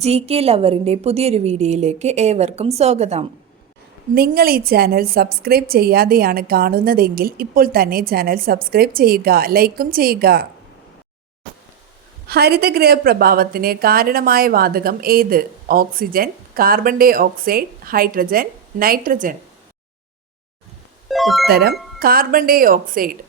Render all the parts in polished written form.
GK ലവറിൻ്റെ പുതിയൊരു വീഡിയോയിലേക്ക് ഏവർക്കും സ്വാഗതം. നിങ്ങൾ ഈ ചാനൽ സബ്സ്ക്രൈബ് ചെയ്യാതെയാണ് കാണുന്നതെങ്കിൽ ഇപ്പോൾ തന്നെ ചാനൽ സബ്സ്ക്രൈബ് ചെയ്യുക, ലൈക്കും ചെയ്യുക. ഹരിതഗൃഹ പ്രഭാവത്തിന് കാരണമായ വാതകം ഏത്? Oxygen, carbon dioxide, hydrogen, nitrogen. ഉത്തരം കാർബൺ ഡൈ ഓക്സൈഡ്.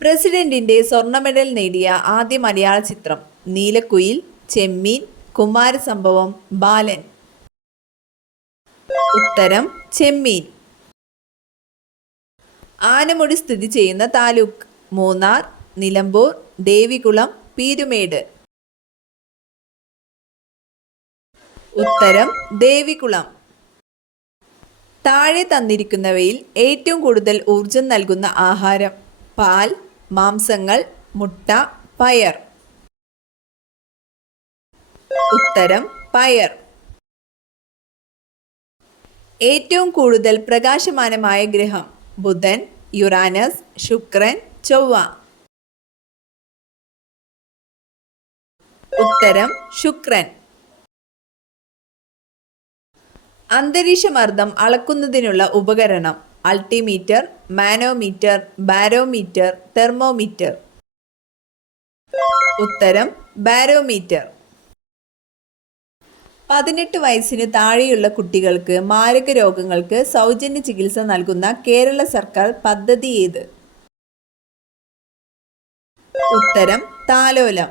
പ്രസിഡന്റിന്റെ സ്വർണ്ണ മെഡൽ നേടിയ ആദ്യ മലയാള ചിത്രം? നീലക്കുയിൽ, ചെമ്മീൻ, കുമാരസംഭവം, ബാലൻ. ഉത്തരം ചെമ്മീൻ. ആനമുടി സ്ഥിതി ചെയ്യുന്ന താലൂക്ക്? മൂന്നാർ, നിലമ്പൂർ, ദേവികുളം, പീരുമേട്. ഉത്തരം ദേവികുളം. താഴെ തന്നിരിക്കുന്നവയിൽ ഏറ്റവും കൂടുതൽ ഊർജം നൽകുന്ന ആഹാരം? പാൽ, മാംസങ്ങൾ, മുട്ട, പയർ. ഉത്തരം പയർ. ഏറ്റവും കൂടുതൽ പ്രകാശമാനമായ ഗ്രഹം? ബുധൻ, യുറാനസ്, ശുക്രൻ, ചൊവ്വ. ഉത്തരം ശുക്രൻ. അന്തരീക്ഷമർദ്ദം അളക്കുന്നതിനുള്ള ഉപകരണം? Altimeter, manometer, barometer, thermometer. ഉത്തരം ബാരോമീറ്റർ. 18 വയസ്സിന് താഴെയുള്ള കുട്ടികൾക്ക് മാരക രോഗങ്ങൾക്ക് സൗജന്യ ചികിത്സ നൽകുന്ന കേരള സർക്കാർ പദ്ധതി ഏത്? ഉത്തരം താലോലം.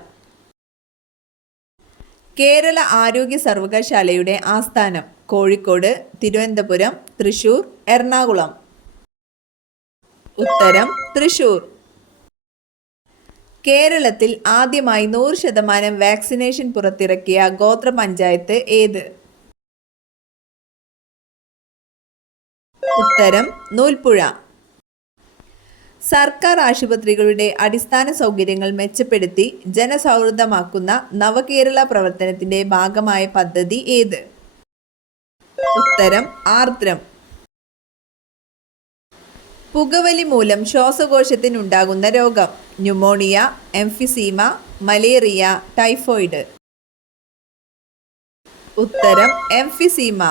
കേരള ആരോഗ്യ സർവകലാശാലയുടെ ആസ്ഥാനം? കോഴിക്കോട്, തിരുവനന്തപുരം, തൃശൂർ, എറണാകുളം. ഉത്തരം തൃശൂർ. കേരളത്തിൽ ആദ്യമായി 100% വാക്സിനേഷൻ പുറത്തിറക്കിയ ഗോത്ര പഞ്ചായത്ത് ഏത്? ഉത്തരം നൂൽപ്പുഴ. സർക്കാർ ആശുപത്രികളുടെ അടിസ്ഥാന സൗകര്യങ്ങൾ മെച്ചപ്പെടുത്തി ജനസൗഹൃദമാക്കുന്ന നവകേരള പ്രവർത്തനത്തിന്റെ ഭാഗമായ പദ്ധതി ഏത്? ഉത്തരം ആർദ്രം. പുകവലി മൂലം ശ്വാസകോശത്തിനുണ്ടാകുന്ന രോഗം? Pneumonia, emphysema, malaria, typhoid. ഉത്തരം എംഫിസീമ.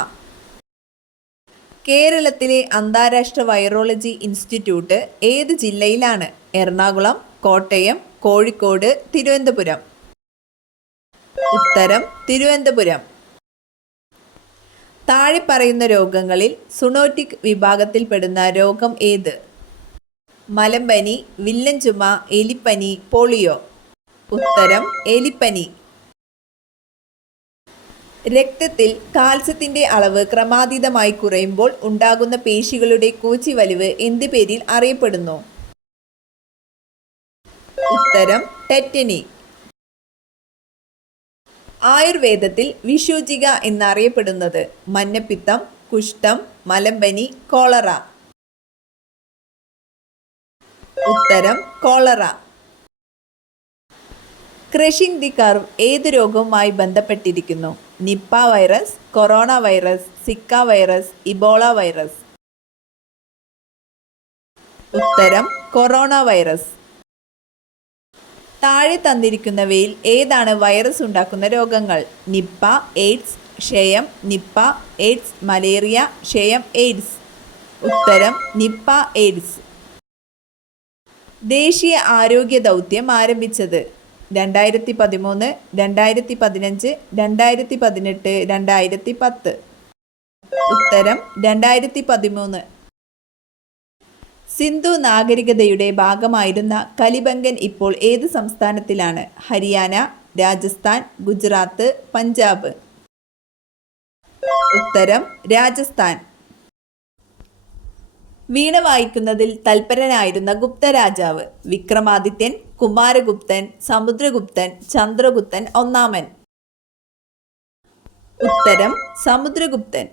കേരളത്തിലെ അന്താരാഷ്ട്ര വൈറോളജി ഇൻസ്റ്റിറ്റ്യൂട്ട് ഏത് ജില്ലയിലാണ്? എറണാകുളം, കോട്ടയം, കോഴിക്കോട്, തിരുവനന്തപുരം. ഉത്തരം തിരുവനന്തപുരം. താഴെ പറയുന്ന രോഗങ്ങളിൽ സുണോറ്റിക് വിഭാഗത്തിൽപ്പെടുന്ന രോഗം ഏത്? മലമ്പനി, വില്ലൻ ചുമ, എലിപ്പനി, പോളിയോ. ഉത്തരം എലിപ്പനി. രക്തത്തിൽ കാൽസ്യത്തിന്റെ അളവ് ക്രമാതീതമായി കുറയുമ്പോൾ ഉണ്ടാകുന്ന പേശികളുടെ കൂച്ചിവലിവ് എന്ത് പേരിൽ അറിയപ്പെടുന്നു? ഉത്തരം ടെറ്റനി. ആയുർവേദത്തിൽ വിഷൂചിക എന്നറിയപ്പെടുന്നത്? മഞ്ഞപ്പിത്തം, കുഷ്ഠം, മലമ്പനി, കോളറ. ഉത്തരം കോളറ. ക്രഷിംഗ് ദി കർവ് ഏത് രോഗവുമായി ബന്ധപ്പെട്ടിരിക്കുന്നു? Nipah virus, corona virus, Zika virus, Ebola virus. ഉത്തരം കൊറോണ വൈറസ്. താഴെ തന്നിരിക്കുന്നവയിൽ ഏതാണ് വൈറസ് ഉണ്ടാക്കുന്ന രോഗങ്ങൾ? നിപ്പ, എയ്ഡ്സ്, ക്ഷയം, നിപ്പ, എയ്ഡ്സ്, മലേറിയ, ക്ഷയം, എയ്ഡ്സ്. ഉത്തരം നിപ്പ, എയ്ഡ്സ്. ദേശീയ ആരോഗ്യ ദൗത്യം ആരംഭിച്ചത്? 2013, 2015, 2018, 2010. ഉത്തരം 2013. സിന്ധു നാഗരികതയുടെ ഭാഗമായിരുന്ന കലിബംഗൻ ഇപ്പോൾ ഏത് സംസ്ഥാനത്തിലാണ്? ഹരിയാന, രാജസ്ഥാൻ, ഗുജറാത്ത്, പഞ്ചാബ്. ഉത്തരം രാജസ്ഥാൻ. വീണ വായിക്കുന്നതിൽ തൽപരനായിരുന്ന ഗുപ്ത രാജാവ്? വിക്രമാദിത്യൻ, കുമാരഗുപ്തൻ, സമുദ്രഗുപ്തൻ, ചന്ദ്രഗുപ്തൻ ഒന്നാമൻ. ഉത്തരം സമുദ്രഗുപ്തൻ.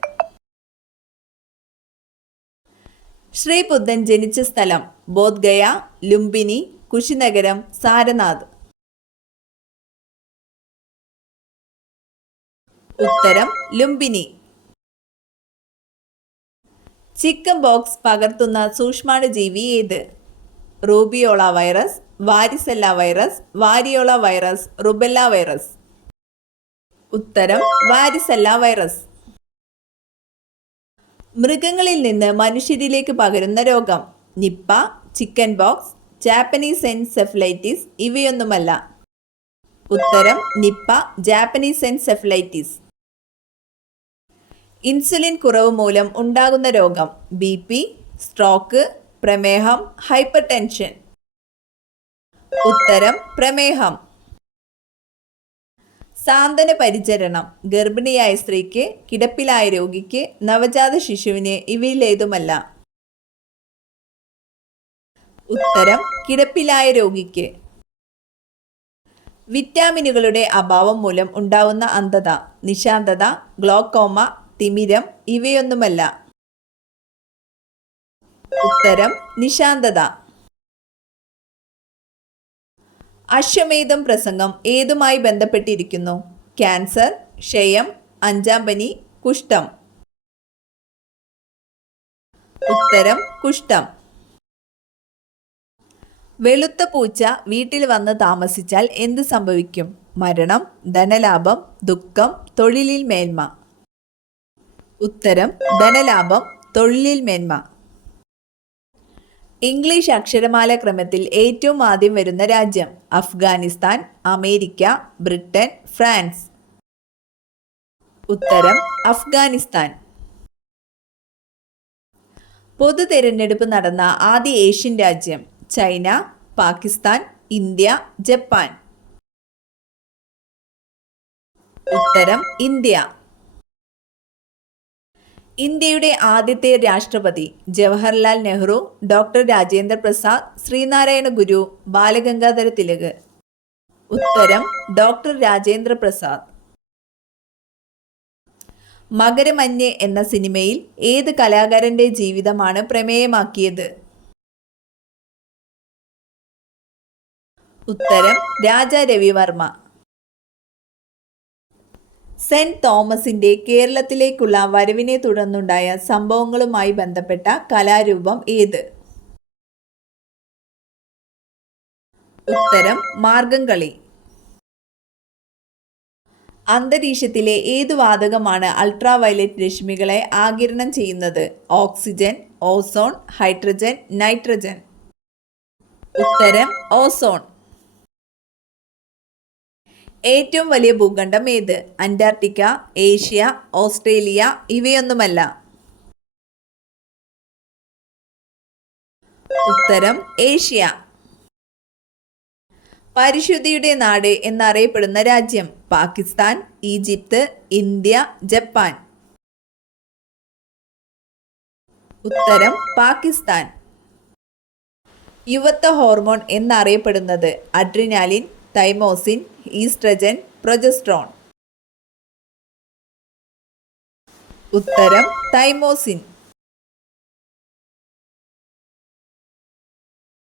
ശ്രീബുദ്ധൻ ജനിച്ച സ്ഥലം? ബോധ്ഗയ, ലുംബിനി, കുശിനഗരം, സാരനാഥ്. ഉത്തരം ലുംബിനി. ചിക്കൻ ബോക്സ് പകർത്തുന്ന സൂക്ഷ്മാണുജീവി ഏത്? Rubeola virus, varicella virus, variola virus, rubella virus. ഉത്തരം വാരിസെല്ല വൈറസ്. മൃഗങ്ങളിൽ നിന്ന് മനുഷ്യരിലേക്ക് പകരുന്ന രോഗം. Nipah, chicken pox, Japanese encephalitis ഇവയൊന്നുമല്ല. ഉത്തരം നിപ്പ, ജാപ്പനീസ് എൻസെഫലൈറ്റിസ്. ഇൻസുലിൻ കുറവ് മൂലം ഉണ്ടാകുന്ന രോഗം. BP, സ്ട്രോക്ക്, പ്രമേഹം, ഹൈപ്പർ ടെൻഷൻ. ഉത്തരം പ്രമേഹം. സാന്ത്വന പരിചരണം. ഗർഭിണിയായ സ്ത്രീക്ക്, കിടപ്പിലായ രോഗിക്ക്, നവജാത ശിശുവിന് ഇവയിലേതുമല്ല. ഉത്തരം കിടപ്പിലായ രോഗിക്ക്. വിറ്റാമിനുകളുടെ അഭാവം മൂലം ഉണ്ടാവുന്ന അന്ധത. നിശാന്തത, ഗ്ലോക്കോമ, തിമിരം ഇവയൊന്നുമല്ല. ഉത്തരം നിശാന്തത. അശ്വമേധം പ്രസംഗം ഏതുമായി ബന്ധപ്പെട്ടിരിക്കുന്നു? ക്യാൻസർ, ക്ഷയം, അഞ്ചാം പനി, കുഷ്ഠം. ഉത്തരം കുഷ്ഠം. വെളുത്ത പൂച്ച വീട്ടിൽ വന്ന് താമസിച്ചാൽ എന്ത് സംഭവിക്കും? മരണം, ധനലാഭം, ദുഃഖം, തൊഴിലിൽ മേന്മ. ഉത്തരം ധനലാഭം, തൊഴിലിൽ മേന്മ. ഇംഗ്ലീഷ് അക്ഷരമാല ക്രമത്തിൽ ഏറ്റവും ആദ്യം വരുന്ന രാജ്യം. Afghanistan, America, Britain, France. ഉത്തരം അഫ്ഗാനിസ്ഥാൻ. പൊതു തെരഞ്ഞെടുപ്പ് നടന്ന ആദ്യ ഏഷ്യൻ രാജ്യം. China, Pakistan, India, Japan. ഉത്തരം ഇന്ത്യ. ഇന്ത്യയുടെ ആദ്യത്തെ രാഷ്ട്രപതി. ജവഹർലാൽ നെഹ്റു, ഡോക്ടർ രാജേന്ദ്ര പ്രസാദ്, ശ്രീനാരായണ ഗുരു, ബാലഗംഗാധര തിലക്. ഉത്തരം ഡോക്ടർ രാജേന്ദ്ര പ്രസാദ്. മകരമഞ്ഞ് എന്ന സിനിമയിൽ ഏത് കലാകാരന്റെ ജീവിതമാണ് പ്രമേയമാക്കിയത്? ഉത്തരം രാജാ രവിവർമ്മ. സെന്റ് തോമസിന്റെ കേരളത്തിലേക്കുള്ള വരവിനെ തുടർന്നുണ്ടായ സംഭവങ്ങളുമായി ബന്ധപ്പെട്ട കലാരൂപം ഏത്? ഉത്തരം മാർഗംകളി. അന്തരീക്ഷത്തിലെ ഏതു വാതകമാണ് അൾട്രാവയലറ്റ് രശ്മികളെ ആഗിരണം ചെയ്യുന്നത്? Oxygen, ozone, hydrogen, nitrogen. ഉത്തരം ഓസോൺ. ഏറ്റവും വലിയ ഭൂഖണ്ഡം ഏത്? അന്റാർട്ടിക്ക, ഏഷ്യ, ഓസ്ട്രേലിയ ഇവയൊന്നുമല്ല. ഉത്തരം ഏഷ്യ. പരിശുദ്ധിയുടെ നാട് എന്നറിയപ്പെടുന്ന രാജ്യം. Pakistan, Egypt, India, Japan. ഉത്തരം പാകിസ്ഥാൻ. യുവത്വ ഹോർമോൺ എന്നറിയപ്പെടുന്നത്. Adrenaline, thymosin, oestrogen, progesterone. ഉത്തരം തൈമോസിൻ.